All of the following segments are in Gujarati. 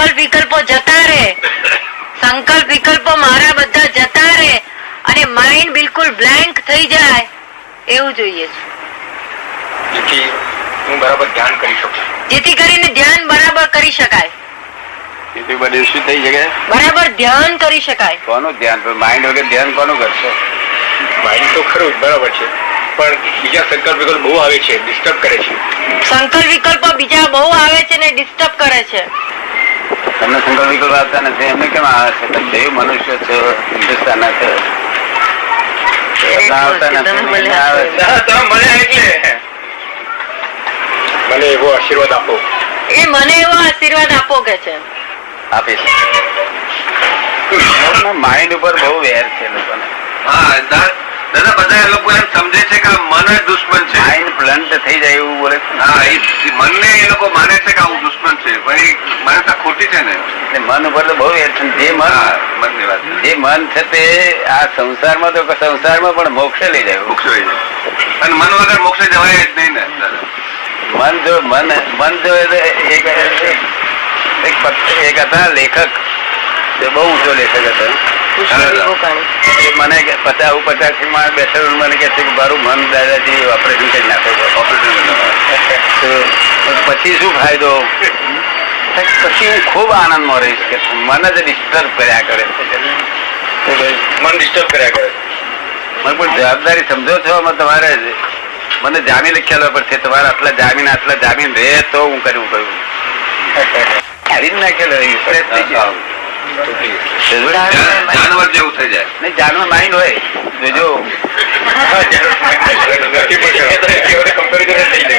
સંકલ્પ વિકલ્પો જતા રહે, સંકલ્પ વિકલ્પો મારા બધા જતા રહે અને માઇન્ડ બિલકુલ બ્લેન્ક થઈ જાય એવું જોઈએ છે, જેથી હું બરાબર ધ્યાન કરી શકું, જેથી કરીને ધ્યાન બરાબર કરી શકાય, બધું શું થઈ શકે, બરાબર ધ્યાન કરી શકાય. કોનું ધ્યાન? માઇન્ડ વગર ધ્યાન કોનું કરશો? માઇન્ડ તો ખરું બરાબર છે, પણ બીજા સંકલ્પ વિકલ્પ બહુ આવે છે, ડિસ્ટર્બ કરે છે. સંકલ્પ વિકલ્પો બીજા બહુ આવે છે ને ડિસ્ટર્બ કરે છે. તમને સંકલ્પ વિકલ્પ આવતા નથી, એમને કેમ આવે છે? તમે દેવ મનુષ્ય છો, હિન્દુસ્તાન છો, આવતા નથી, આવે છે. મને એવો આશીર્વાદ આપો. એ મને એવો આશીર્વાદ આપો કે છે, આપીશ. માઇન્ડ ઉપર બહુ વેર છે લોકોને. હા દાદા, બધા લોકો એમ સમજે છે કે મન જ દુશ્મન છે, માઇન્ડ બ્લન્ટ થઈ જાય એવું બોલે છે. હા, એ મનને એ લોકો માને છે કે આવું દુશ્મન છે, પણ એ માન્યતા ખોટી છે ને. મન ઉપર તો બહુ વેર છે. જે મન, મનની વાત, જે મન છે તે આ સંસારમાં તો સંસારમાં પણ મોક્ષે લઈ જાય. મોક્ષ હોય છે, અને મન વગર મોક્ષે જવાય જ નહીં ને દાદા. મન જો એક હતા લેખક, બહુ ઊંચો લેખક હતો. મને 50 માં બેઠેલું મને કે છે કે મારું મન દાદાજી ઓપરેશન કરી નાખે. પછી શું ફાયદો? પછી હું ખૂબ આનંદમાં રહીશ કે મન જ ડિસ્ટર્બ કર્યા કરે છે. મન ડિસ્ટર્બ કર્યા કરે. મને પણ જવાબદારી સમજો છો? તમારે મને જામીન લખેલો પડશે, તમારે આટલા જામીન રહે તો હું કર્યું આવી જ નાખેલો. જાનવર જેવું થઈ જાય નહીં, જાનવર માઇન્ડ હોય જોજો.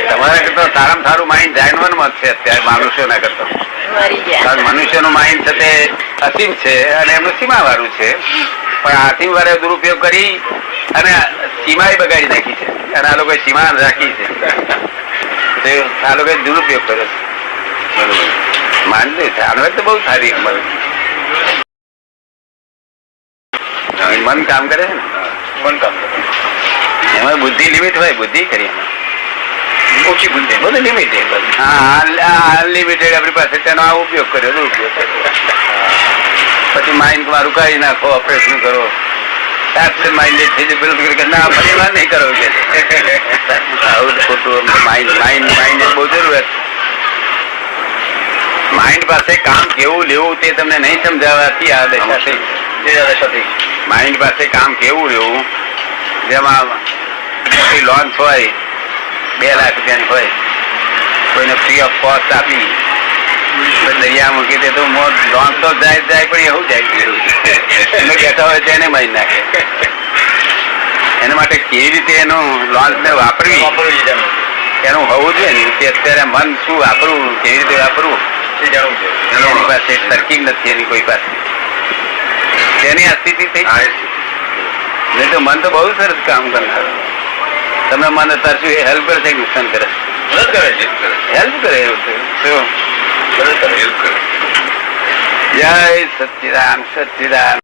તમારા કરતા સારામાં સારું માઇન્ડ જાનવરમાં છે અત્યારે મનુષ્યોના કરતા. કારણ મનુષ્યનું માઇન્ડ છે તે અસીમ છે અને એમનું સીમા વાળું છે, પણ અસીમ વાળે દુરુપયોગ કરી અને સીમા બગાડી નાખી છે, અને આ લોકો સીમા રાખી છે, આ લોકો દુરુપયોગ કરે છે. બરોબર, માનવી જાનવર તો બહુ સારી મન કામ કરે છે ને, મન કામ કરે. એમાં બુદ્ધિ લિમિટ હોય, બુદ્ધિ કરી ઓછી બુદ્ધિ, બધું લિમિટ. હા, અનલિમિટેડ આપણી પાસે તેનો આ ઉપયોગ કર્યો, દુરુપયોગ કર્યો. પછી માઇન્ડ તમારું કાઢી નાખો, ઓપરેશન કરો, માઇન્ડેડ થઈ જાય. પેલું ના ફરી વાર નહીં કરો કે આવું ખોટું. માઇન્ડ બહુ જરૂરત. માઇન્ડ પાસે કામ કેવું લેવું તે તમને નહીં સમજાવવાથી આ દશા થઈ. માઇન્ડ પાસે કામ કેવું લેવું, જેમાં મોટી લોન્ચ હોય 2 લાખ રૂપિયાની હોય, કોઈને ફ્રી ઓફ કોસ્ટ આપી દરિયા મૂકી દે તો લોન્ચ તો જાય પણ એવું જાય એમને બેઠા હોય તેને મારી નાખે. એના માટે કેવી રીતે એનું લોન્ચ ને વાપરવી એનું હોવું જોઈએ ને, કે અત્યારે મન શું વાપરવું, કેવી રીતે વાપરવું એની પાસે તર્કિંગ નથી, એની કોઈ પાસે તેની અસ્થિતિ થઈ. નહીં તો મન તો બહુ સરસ કામ કરનાર. તમે મન તરશું એ હેલ્પ કરે છે, નુકસાન કરે? હેલ્પ કરે. જય સચ્ચિદાન સચ્ચિદાન.